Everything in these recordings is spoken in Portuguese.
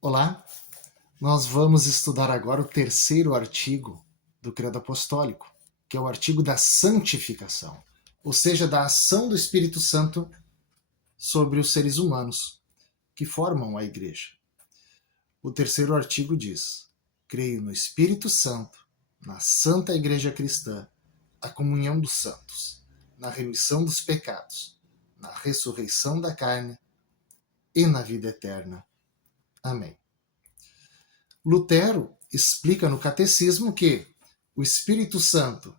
Olá, nós vamos estudar agora o terceiro artigo do Credo Apostólico, que é o artigo da santificação, ou seja, da ação do Espírito Santo sobre os seres humanos que formam a Igreja. O terceiro artigo diz: creio no Espírito Santo, na Santa Igreja Cristã, a comunhão dos santos, na remissão dos pecados, na ressurreição da carne e na vida eterna. Amém. Lutero explica no Catecismo que o Espírito Santo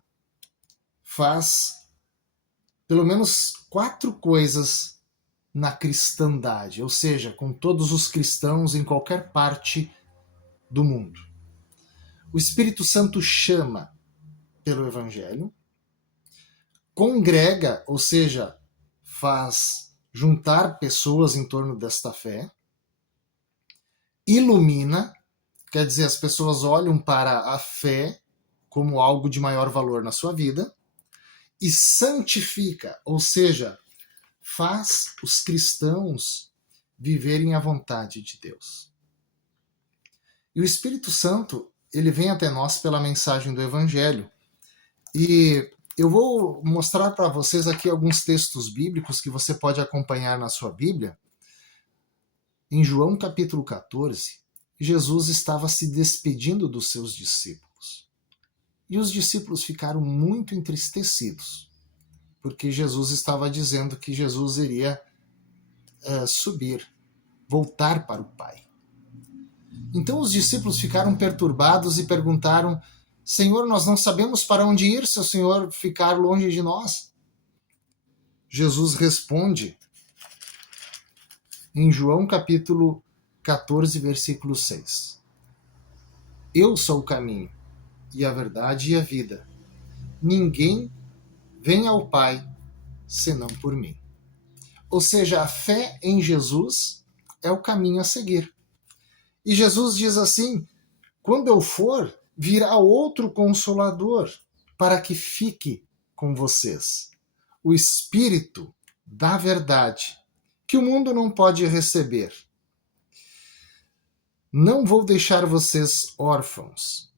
faz pelo menos 4 coisas na cristandade, ou seja, com todos os cristãos em qualquer parte do mundo. O Espírito Santo chama pelo Evangelho, congrega, ou seja, faz juntar pessoas em torno desta fé, ilumina, quer dizer, as pessoas olham para a fé como algo de maior valor na sua vida, e santifica, ou seja, faz os cristãos viverem a vontade de Deus. E o Espírito Santo, ele vem até nós pela mensagem do Evangelho. E eu vou mostrar para vocês aqui alguns textos bíblicos que você pode acompanhar na sua Bíblia. Em João capítulo 14, Jesus estava se despedindo dos seus discípulos. E os discípulos ficaram muito entristecidos, porque Jesus estava dizendo que Jesus iria subir, voltar para o Pai. Então os discípulos ficaram perturbados e perguntaram: Senhor, nós não sabemos para onde ir se o Senhor ficar longe de nós. Jesus responde em João capítulo 14, versículo 6. Eu sou o caminho, e a verdade e a vida. Ninguém vem ao Pai senão por mim. Ou seja, a fé em Jesus é o caminho a seguir. E Jesus diz assim: quando eu for, virá outro Consolador para que fique com vocês. O Espírito da verdade, que o mundo não pode receber. Não vou deixar vocês órfãos,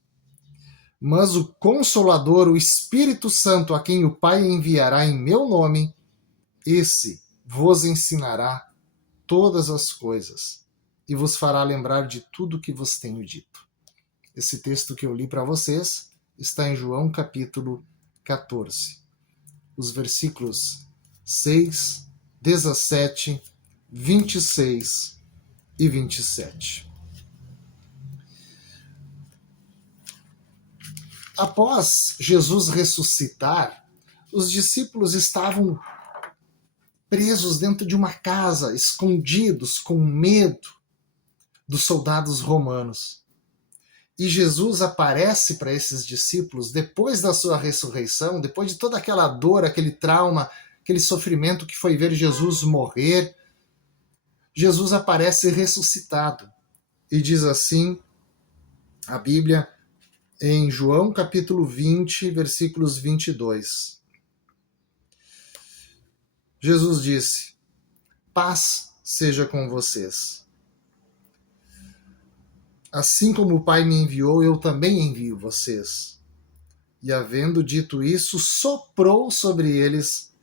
mas o Consolador, o Espírito Santo, a quem o Pai enviará em meu nome, esse vos ensinará todas as coisas e vos fará lembrar de tudo que vos tenho dito. Esse texto que eu li para vocês está em João capítulo 14, os versículos 6, 17, 26 e 27. Após Jesus ressuscitar, os discípulos estavam presos dentro de uma casa, escondidos, com medo dos soldados romanos. E Jesus aparece para esses discípulos depois da sua ressurreição, depois de toda aquela dor, aquele trauma, aquele sofrimento que foi ver Jesus morrer. Jesus aparece ressuscitado. E diz assim a Bíblia em João capítulo 20, versículos 22. Jesus disse: paz seja com vocês. Assim como o Pai me enviou, eu também envio vocês. E havendo dito isso, soprou sobre eles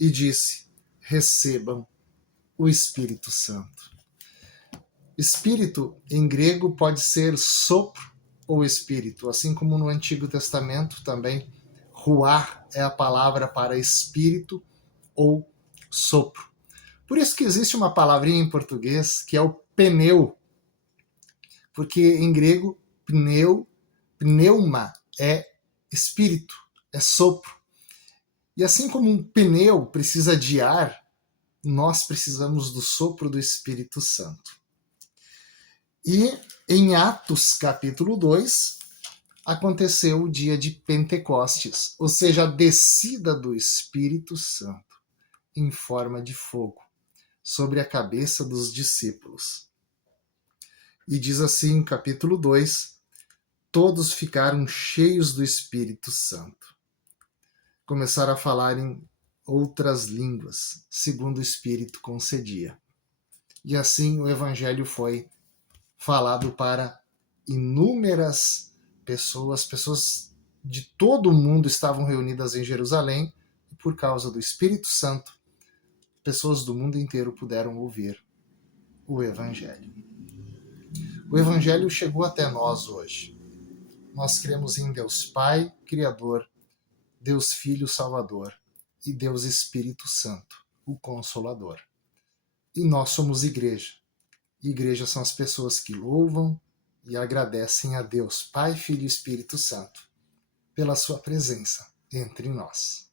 e disse: recebam o Espírito Santo. Espírito, em grego, pode ser sopro ou espírito, assim como no Antigo Testamento também, ruar é a palavra para espírito ou sopro. Por isso que existe uma palavrinha em português que é o pneu, porque em grego, pneuma é espírito, é sopro. E assim como um pneu precisa de ar, nós precisamos do sopro do Espírito Santo. E em Atos capítulo 2, aconteceu o dia de Pentecostes, ou seja, a descida do Espírito Santo em forma de fogo sobre a cabeça dos discípulos. E diz assim, capítulo 2, todos ficaram cheios do Espírito Santo. Começaram a falar em outras línguas, segundo o Espírito concedia. E assim o Evangelho foi falado para inúmeras pessoas, pessoas de todo o mundo estavam reunidas em Jerusalém, e por causa do Espírito Santo, pessoas do mundo inteiro puderam ouvir o Evangelho. O Evangelho chegou até nós hoje. Nós cremos em Deus Pai, Criador, Deus Filho, Salvador, e Deus Espírito Santo, o Consolador. E nós somos igreja. Igreja são as pessoas que louvam e agradecem a Deus, Pai, Filho e Espírito Santo, pela sua presença entre nós.